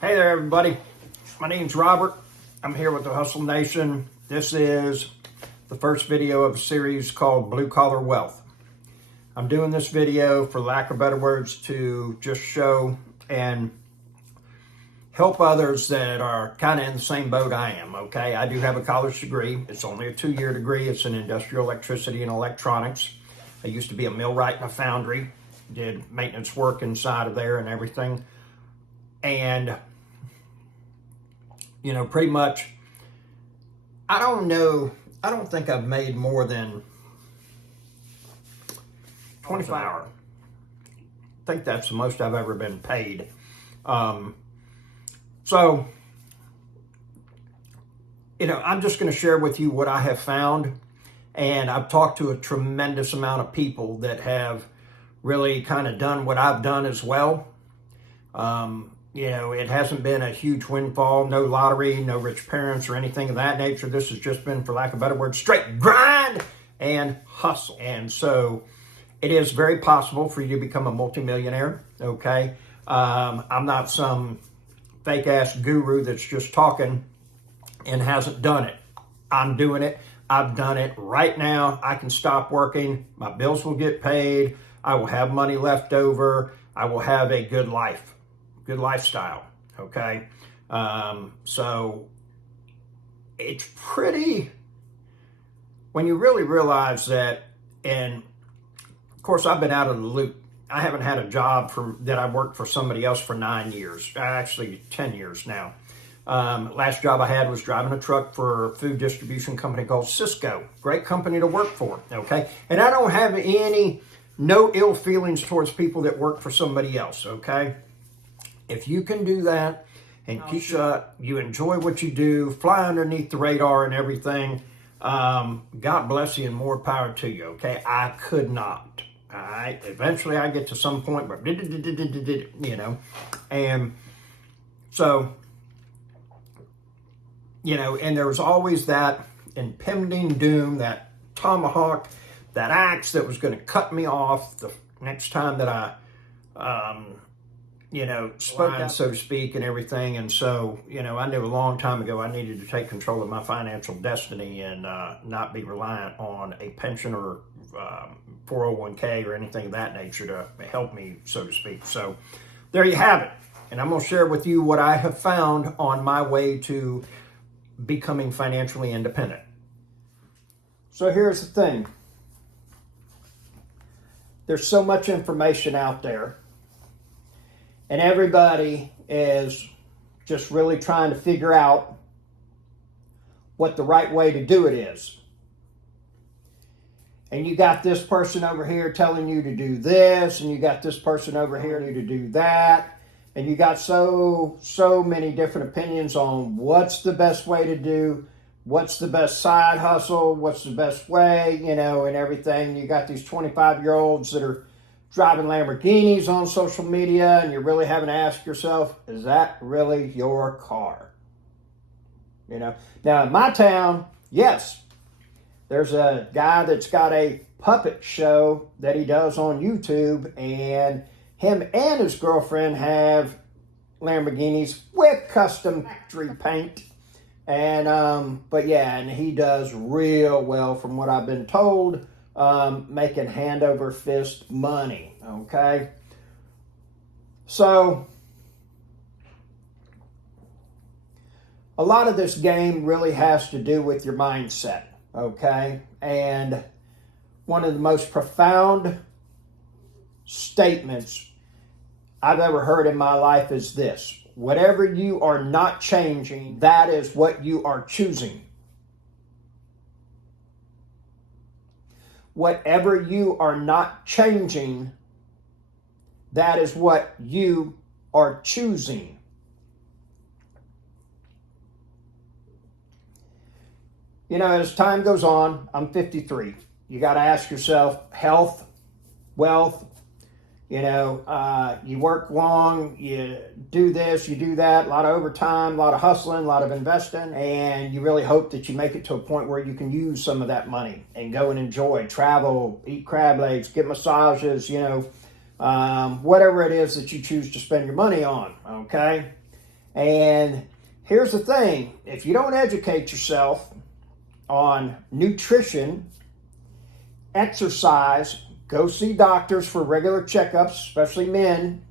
Hey there, everybody. My name's Robert. I'm here with the Hustle Nation. This is the first video of a series called Blue Collar Wealth. I'm doing this video, for lack of better words, to just show and help others that are kind of in the same boat I am, okay? I do have a college degree. It's only a 2-year degree. It's in industrial electricity and electronics. I used to be a millwright in a foundry, did maintenance work inside of there and everything. And pretty much, I don't think I've made more than 25 hours. I think that's the most I've ever been paid. I'm just going to share with you what I have found. And I've talked to a tremendous amount of people that have really kind of done what I've done as well. It hasn't been a huge windfall, no lottery, no rich parents or anything of that nature. This has just been, for lack of a better word, straight grind and hustle. And so it is very possible for you to become a multimillionaire, okay? I'm not some fake-ass guru that's just talking and hasn't done it. I'm doing it. I've done it right now. I can stop working. My bills will get paid. I will have money left over. I will have a good life. Good lifestyle, okay? So it's pretty, when you really realize that, and of course I've been out of the loop. I haven't had a job that I worked for somebody else for 9 years, actually 10 years now. Last job I had was driving a truck for a food distribution company called Cisco. Great company to work for, okay? And I don't have no ill feelings towards people that work for somebody else, okay? If you can do that and keep shut, you enjoy what you do, fly underneath the radar and everything, God bless you and more power to you, okay? I could not, all right? Eventually I get to some point where, and so, and there was always that impending doom, that tomahawk, that axe that was going to cut me off the next time that I, spoke out, so to speak, and everything. And so, I knew a long time ago I needed to take control of my financial destiny and not be reliant on a pension or 401k or anything of that nature to help me, so to speak. So there you have it. And I'm going to share with you what I have found on my way to becoming financially independent. So here's the thing. There's so much information out there. And everybody is just really trying to figure out what the right way to do it is. And you got this person over here telling you to do this, and you got this person over here to do that. And you got so many different opinions on what's the best way to do, what's the best side hustle, what's the best way, and everything. You got these 25-year-olds that are driving Lamborghinis on social media, and you're really having to ask yourself, is that really your car? Now in my town, yes, there's a guy that's got a puppet show that he does on YouTube, and him and his girlfriend have Lamborghinis with custom factory paint. And, but yeah, and he does real well from what I've been told. Making hand over fist money, okay? So, a lot of this game really has to do with your mindset, okay? And one of the most profound statements I've ever heard in my life is this: whatever you are not changing, that is what you are choosing. Whatever you are not changing, that is what you are choosing. As time goes on, I'm 53. You got to ask yourself, health, wealth, you work long, you do this, you do that, a lot of overtime, a lot of hustling, a lot of investing, and you really hope that you make it to a point where you can use some of that money and go and enjoy, travel, eat crab legs, get massages, whatever it is that you choose to spend your money on, okay? And here's the thing, if you don't educate yourself on nutrition, exercise, go see doctors for regular checkups, especially men,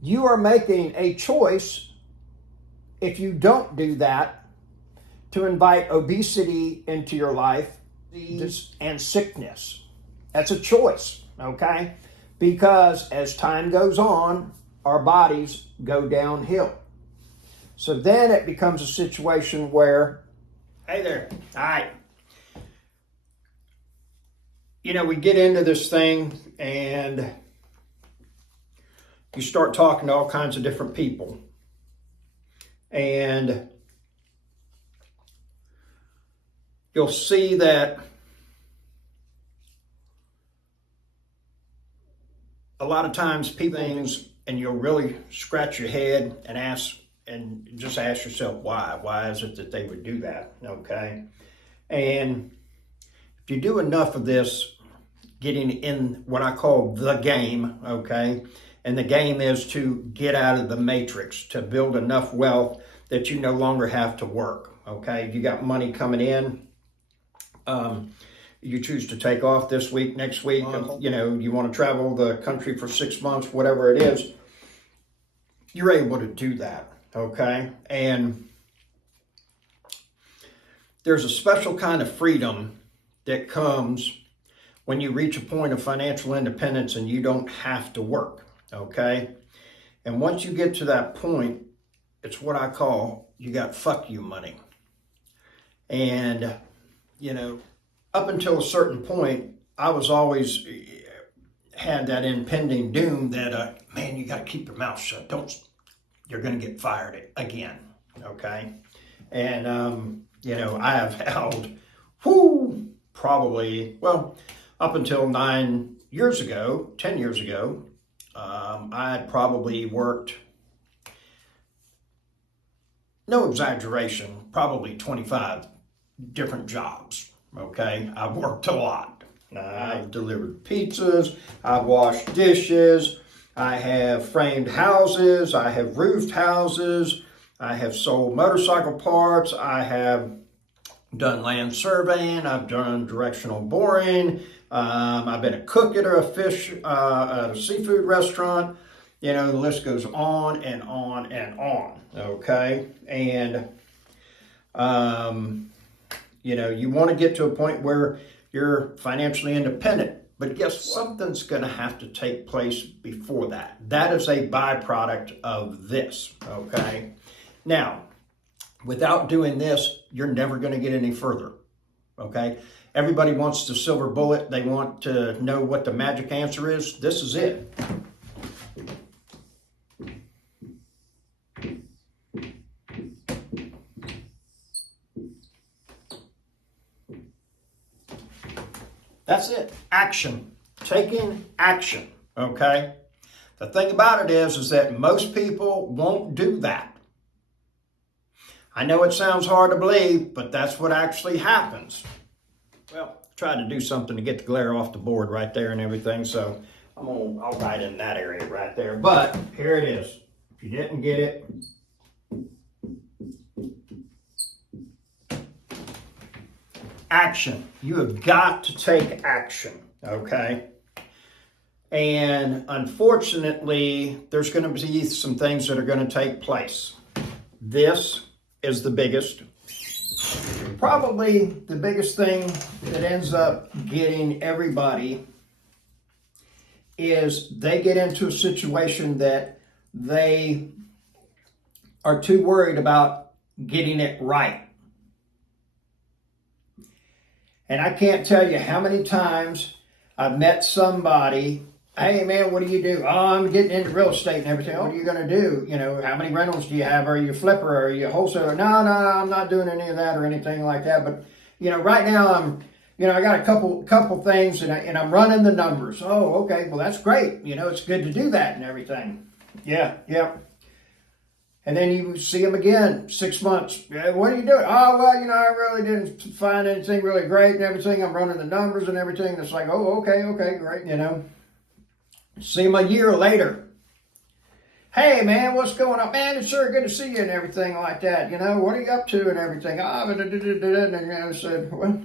you are making a choice, if you don't do that, to invite obesity into your life and sickness. That's a choice, okay? Because as time goes on, our bodies go downhill. So then it becomes a situation where, hey there, all right. You know, we get into this thing and you start talking to all kinds of different people. And you'll see that a lot of times people things, and you'll really scratch your head and just ask yourself why. Why is it that they would do that? Okay. And if you do enough of this, getting in what I call the game, okay, and the game is to get out of the matrix, to build enough wealth that you no longer have to work, okay? You got money coming in. You choose to take off this week, next week, you know, you want to travel the country for 6 months, whatever it is, you're able to do that, okay? And there's a special kind of freedom that comes when you reach a point of financial independence and you don't have to work, okay? And once you get to that point, it's what I call, you got fuck you money. And, you know, up until a certain point, I was always had that impending doom that, man, you got to keep your mouth shut. You're going to get fired again, okay? And, you know, I have held, probably, well, up until 10 years ago, I had probably worked, no exaggeration, probably 25 different jobs. Okay, I've worked a lot. I've delivered pizzas, I've washed dishes, I have framed houses, I have roofed houses, I have sold motorcycle parts, I have done land surveying, I've done directional boring, I've been a cook at a seafood restaurant. You know, the list goes on and on and on, okay? And, you know, you want to get to a point where you're financially independent, but guess what? Something's going to have to take place before that. That is a byproduct of this, okay? Now, without doing this, you're never going to get any further, okay? Everybody wants the silver bullet. They want to know what the magic answer is. This is it. That's it. Action. Taking action. Okay? The thing about it is that most people won't do that. I know it sounds hard to believe, but that's what actually happens. Well, I tried to do something to get the glare off the board right there and everything, so I'll write in that area right there. But here it is. If you didn't get it, action. You have got to take action, okay? And unfortunately, there's going to be some things that are going to take place. This is the biggest. Probably the biggest thing that ends up getting everybody is they get into a situation that they are too worried about getting it right. And I can't tell you how many times I've met somebody, hey man, what do you do? Oh, I'm getting into real estate and everything. What are you going to do? You know, how many rentals do you have? Are you a flipper? Are you a wholesaler? No, I'm not doing any of that or anything like that. But, you know, right now I got a couple things and I'm running the numbers. Oh, okay. Well, that's great. You know, it's good to do that and everything. Yeah. And then you see them again, 6 months. Yeah, what are you doing? Oh, well, you know, I really didn't find anything really great and everything. I'm running the numbers and everything. It's like, oh, okay, great, you know. See them a year later. Hey man, what's going on? Man, it's sure good to see you and everything like that. You know, what are you up to and everything? And I said, well,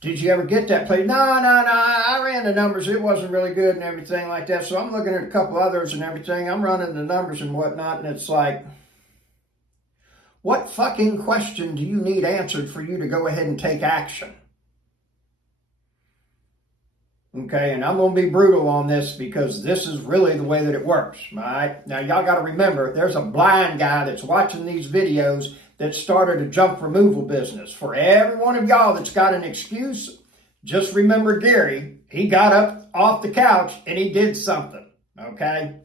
did you ever get that play? No. I ran the numbers. It wasn't really good and everything like that. So I'm looking at a couple others and everything. I'm running the numbers and whatnot. And it's like, what fucking question do you need answered for you to go ahead and take action? Okay, and I'm going to be brutal on this because this is really the way that it works, all right? Now, y'all got to remember, there's a blind guy that's watching these videos that started a junk removal business. For every one of y'all that's got an excuse, just remember Gary. He got up off the couch and he did something, okay?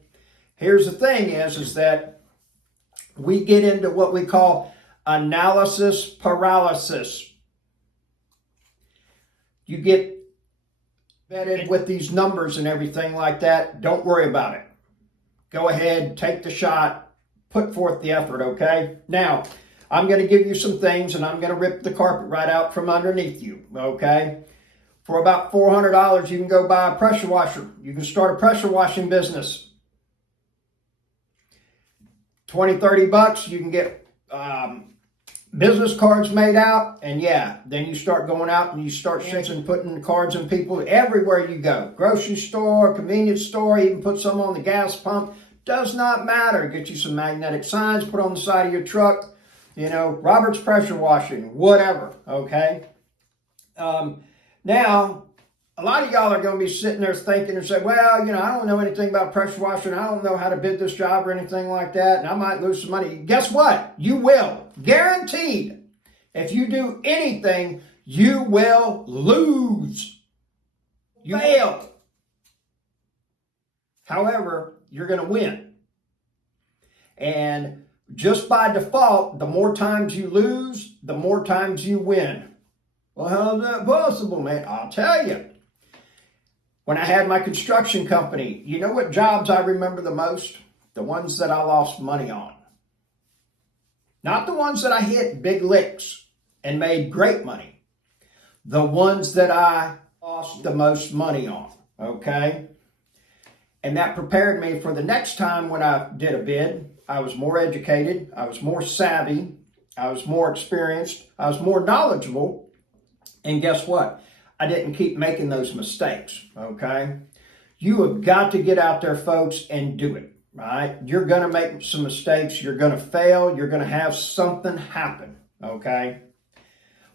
Here's the thing is that we get into what we call analysis paralysis. You get vetted with these numbers and everything like that. Don't worry about it. Go ahead, take the shot, put forth the effort, okay? Now, I'm going to give you some things and I'm going to rip the carpet right out from underneath you, okay? For about $400, you can go buy a pressure washer. You can start a pressure washing business. 20, 30 bucks, you can get business cards made out, and yeah, then you start going out and you start shaking, putting cards in people everywhere you go. Grocery store, convenience store, even put some on the gas pump. Does not matter. Get you some magnetic signs, put on the side of your truck, you know, Robert's Pressure Washing, whatever, okay? Now, a lot of y'all are going to be sitting there thinking and say, well, you know, I don't know anything about pressure washing. I don't know how to bid this job or anything like that, and I might lose some money. Guess what? You will. Guaranteed. If you do anything, you will lose. You fail. However, you're going to win. And just by default, the more times you lose, the more times you win. Well, how's that possible, man? I'll tell you. When I had my construction company, you know what jobs I remember the most? The ones that I lost money on. Not the ones that I hit big licks and made great money. The ones that I lost the most money on, okay? And that prepared me for the next time when I did a bid. I was more educated, I was more savvy, I was more experienced, I was more knowledgeable, and guess what? I didn't keep making those mistakes, okay? You have got to get out there, folks, and do it, right? You're going to make some mistakes. You're going to fail. You're going to have something happen, okay?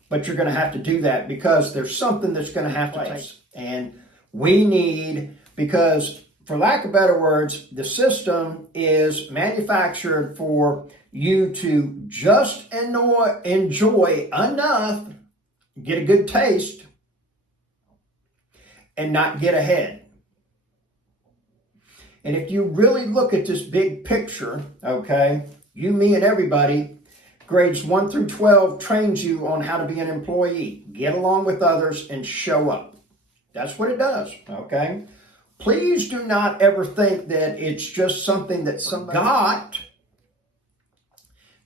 But you're going to have to do that because there's something that's going to have to take. And we need, because for lack of better words, the system is manufactured for you to just enjoy enough, get a good taste, and not get ahead. And if you really look at this big picture, okay, you, me, and everybody, grades 1 through 12 trains you on how to be an employee, get along with others, and show up. That's what it does, okay? Please do not ever think that it's just something that somebody got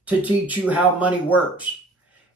to teach you how money works,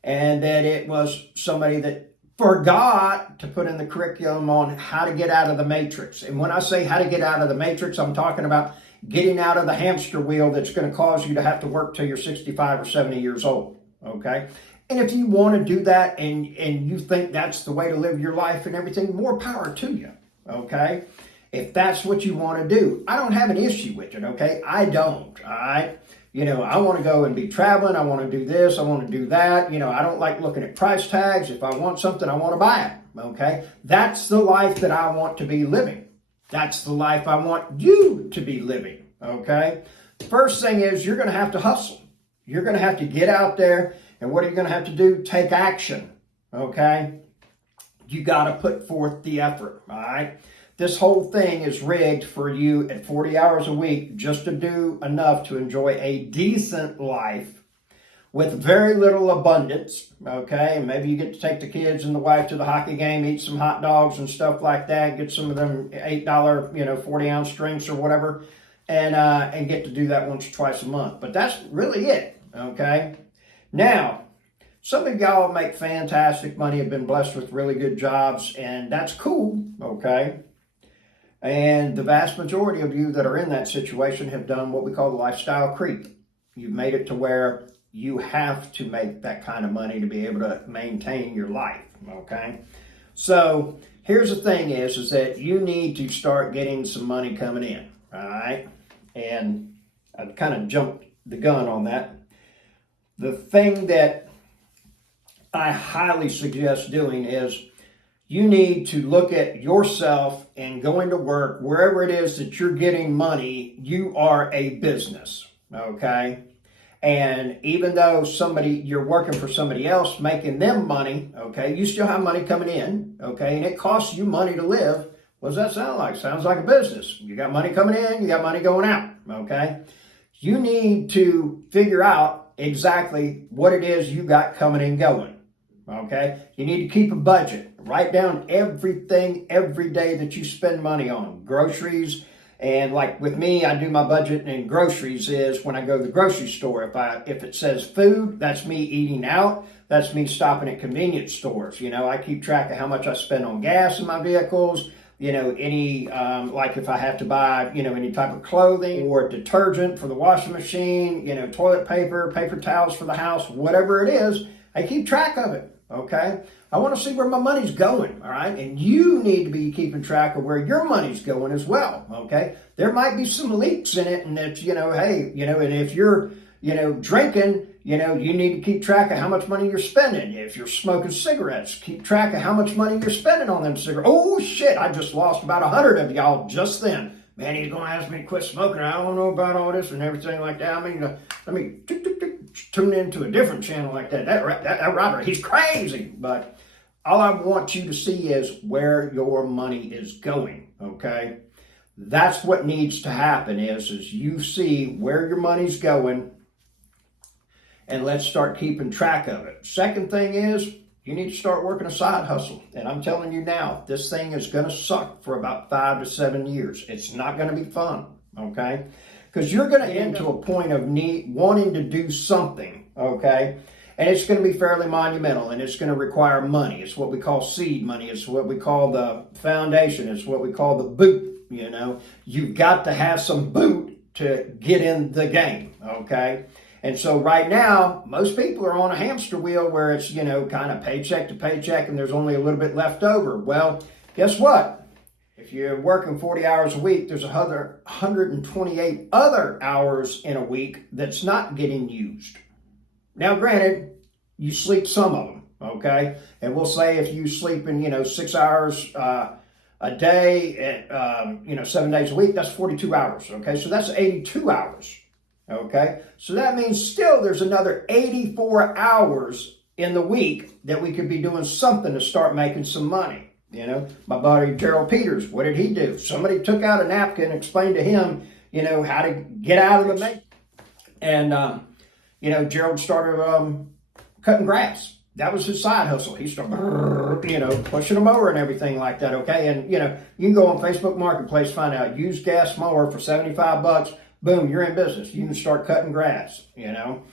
and that it was somebody that forgot to put in the curriculum on how to get out of the matrix. And when I say how to get out of the matrix, I'm talking about getting out of the hamster wheel that's going to cause you to have to work till you're 65 or 70 years old, okay? And if you want to do that and you think that's the way to live your life and everything, more power to you, okay? If that's what you want to do. I don't have an issue with it, okay? I don't, all right? You know, I want to go and be traveling. I want to do this. I want to do that. You know, I don't like looking at price tags. If I want something, I want to buy it. Okay? That's the life that I want to be living. That's the life I want you to be living. Okay? First thing is you're going to have to hustle. You're going to have to get out there. And what are you going to have to do? Take action. Okay? You got to put forth the effort. All right? This whole thing is rigged for you at 40 hours a week just to do enough to enjoy a decent life with very little abundance, okay? And maybe you get to take the kids and the wife to the hockey game, eat some hot dogs and stuff like that, get some of them $8, 40-ounce drinks or whatever, and get to do that once or twice a month. But that's really it, okay? Now, some of y'all make fantastic money, have been blessed with really good jobs, and that's cool, okay? And the vast majority of you that are in that situation have done what we call the lifestyle creep. You've made it to where you have to make that kind of money to be able to maintain your life, okay? So here's the thing is that you need to start getting some money coming in, all right? And I kind of jumped the gun on that. The thing that I highly suggest doing is you need to look at yourself and going to work wherever it is that you're getting money. You are a business, okay? And even though you're working for somebody else, making them money, okay, you still have money coming in, okay, and it costs you money to live. What does that sound like? Sounds like a business. You got money coming in, you got money going out, okay? You need to figure out exactly what it is you got coming and going, okay? You need to keep a budget. Write down everything every day that you spend money on, groceries. And like with me, I do my budget in groceries is when I go to the grocery store. If it says food, that's me eating out. That's me stopping at convenience stores. You know, I keep track of how much I spend on gas in my vehicles. You know, like if I have to buy, you know, any type of clothing or detergent for the washing machine, you know, toilet paper, paper towels for the house, whatever it is, I keep track of it, okay? I want to see where my money's going, all right? And you need to be keeping track of where your money's going as well, okay? There might be some leaks in it, and it's, you know, hey, you know, and if you're, you know, drinking, you know, you need to keep track of how much money you're spending. If you're smoking cigarettes, keep track of how much money you're spending on them cigarettes. Oh, shit, I just lost about 100 of y'all just then. Man, he's going to ask me to quit smoking. I don't know about all this and everything like that. I mean, let me tune into a different channel like that. That Robert, he's crazy. But all I want you to see is where your money is going, okay? That's what needs to happen is you see where your money's going, and let's start keeping track of it. Second thing is you need to start working a side hustle. And I'm telling you now, this thing is going to suck for about 5 to 7 years. It's not going to be fun, okay? Because you're going to end to a point of wanting to do something, okay? And it's going to be fairly monumental, and it's going to require money. It's what we call seed money. It's what we call the foundation. It's what we call the boot, you know. You've got to have some boot to get in the game, okay? And so right now, most people are on a hamster wheel where it's, you know, kind of paycheck to paycheck, and there's only a little bit left over. Well, guess what? If you're working 40 hours a week, there's 128 other hours in a week that's not getting used. Now, granted, you sleep some of them, okay? And we'll say if you sleep in, you know, 6 hours a day, 7 days a week, that's 42 hours, okay? So that's 82 hours, okay? So that means still there's another 84 hours in the week that we could be doing something to start making some money, you know? My buddy Gerald Peters, what did he do? Somebody took out a napkin and explained to him, you know, how to get out of the matrix. And, you know, Gerald started cutting grass. That was his side hustle. He started, you know, pushing a mower and everything like that, okay? And, you know, you can go on Facebook Marketplace, find out used gas mower for 75 bucks. Boom, you're in business. You can start cutting grass, you know.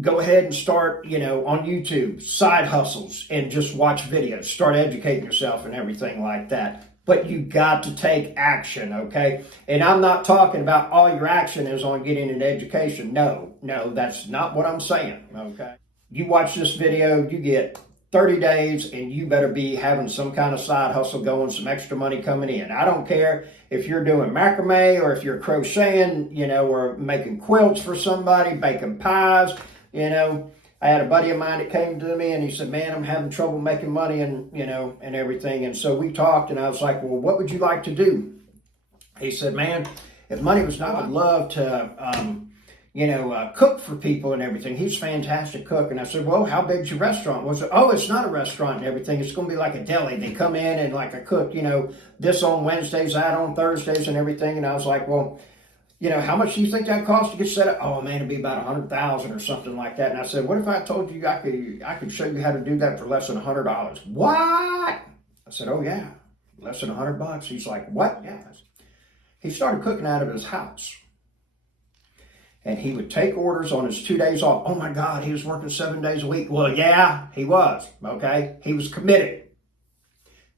Go ahead and start, you know, on YouTube, side hustles, and just watch videos. Start educating yourself and everything like that. But you got to take action, okay? And I'm not talking about all your action is on getting an education. No, that's not what I'm saying, okay? You watch this video, you get 30 days, and you better be having some kind of side hustle going, some extra money coming in. I don't care if you're doing macrame or if you're crocheting, you know, or making quilts for somebody, baking pies, you know. I had a buddy of mine that came to me and he said, man, I'm having trouble making money and, you know, and everything. And so we talked and I was like, well, what would you like to do? He said, man, if money was not, I'd love to, cook for people and everything. He's a fantastic cook. And I said, well, how big's your restaurant? Was it? Oh, it's not a restaurant and everything. It's going to be like a deli. They come in and like a cook, you know, this on Wednesdays, that on Thursdays and everything. And I was like, well, you know, how much do you think that costs to get set up? Oh man, it'd be about $100,000 or something like that. And I said, what if I told you I could show you how to do that for less than $100? What? I said, oh yeah, less than $100. He's like, what? Yeah. He started cooking out of his house. And he would take orders on his 2 days off. Oh my God, he was working 7 days a week. Well, yeah, he was, okay? He was committed.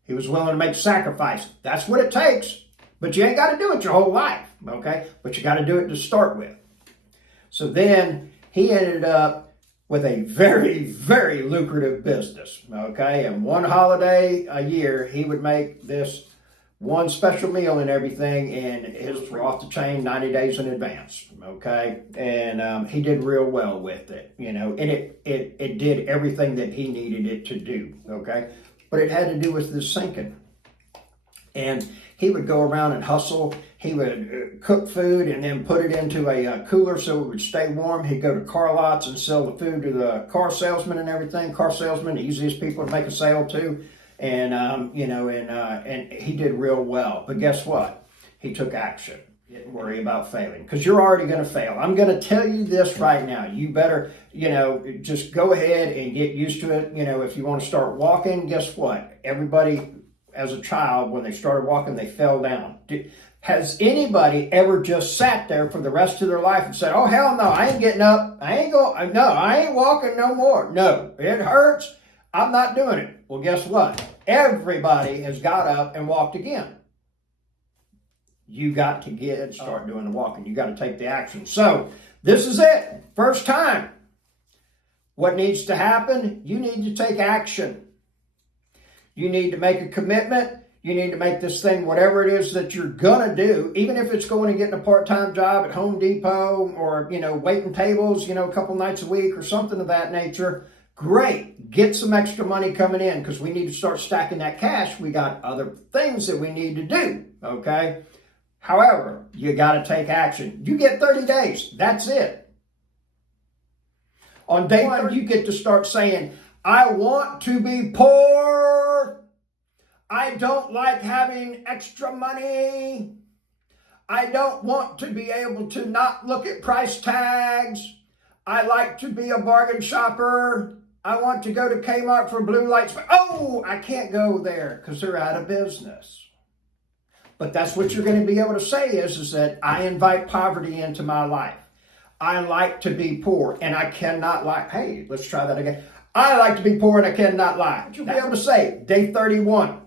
He was willing to make sacrifices. That's what it takes. But you ain't got to do it your whole life, okay? But you got to do it to start with. So then he ended up with a very, very lucrative business, okay? And one holiday a year, he would make this one special meal and everything, and his were off the chain 90 days in advance, okay? And he did real well with it, you know, and it did everything that he needed it to do, okay? But it had to do with this sinking. And he would go around and hustle. He would cook food and then put it into a cooler so it would stay warm. He'd go to car lots and sell the food to the car salesman and everything. Car salesman, the easiest people to make a sale to. And, you know, and he did real well. But guess what? He took action. Didn't worry about failing, because you're already going to fail. I'm going to tell you this right now. You better, you know, just go ahead and get used to it. You know, if you want to start walking, guess what? Everybody, as a child, when they started walking, they fell down. Has anybody ever just sat there for the rest of their life and said, oh, hell no, I ain't getting up. I ain't walking no more. No, it hurts. I'm not doing it. Well, guess what? Everybody has got up and walked again. You got to start doing the walking. You got to take the action. So this is it. First time. What needs to happen? You need to take action. You need to make a commitment. You need to make this thing, whatever it is that you're going to do, even if it's going and getting a part-time job at Home Depot or, you know, waiting tables, you know, a couple nights a week or something of that nature. Great. Get some extra money coming in, because we need to start stacking that cash. We got other things that we need to do, okay? However, you got to take action. You get 30 days. That's it. On day one, you get to start saying, I want to be poor. I don't like having extra money. I don't want to be able to not look at price tags. I like to be a bargain shopper. I want to go to Kmart for blue lights. Oh, I can't go there because they're out of business. But that's what you're going to be able to say is that I invite poverty into my life. I like to be poor and I cannot lie. Hey, let's try that again. I like to be poor and I cannot lie. You'll be able to say day 31.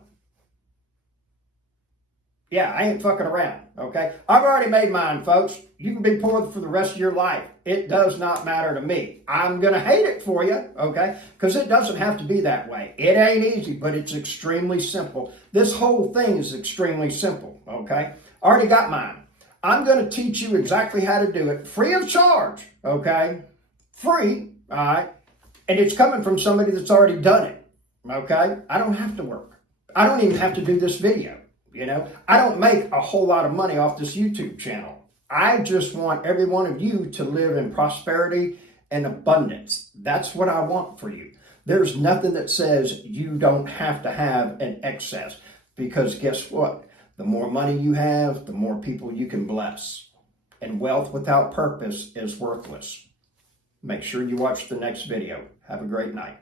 Yeah, I ain't fucking around, okay? I've already made mine, folks. You can be poor for the rest of your life. It does not matter to me. I'm going to hate it for you, okay? Because it doesn't have to be that way. It ain't easy, but it's extremely simple. This whole thing is extremely simple, okay? I already got mine. I'm going to teach you exactly how to do it free of charge, okay? Free, all right? And it's coming from somebody that's already done it, okay? I don't have to work. I don't even have to do this video. You know, I don't make a whole lot of money off this YouTube channel. I just want every one of you to live in prosperity and abundance. That's what I want for you. There's nothing that says you don't have to have an excess, because guess what? The more money you have, the more people you can bless. And wealth without purpose is worthless. Make sure you watch the next video. Have a great night.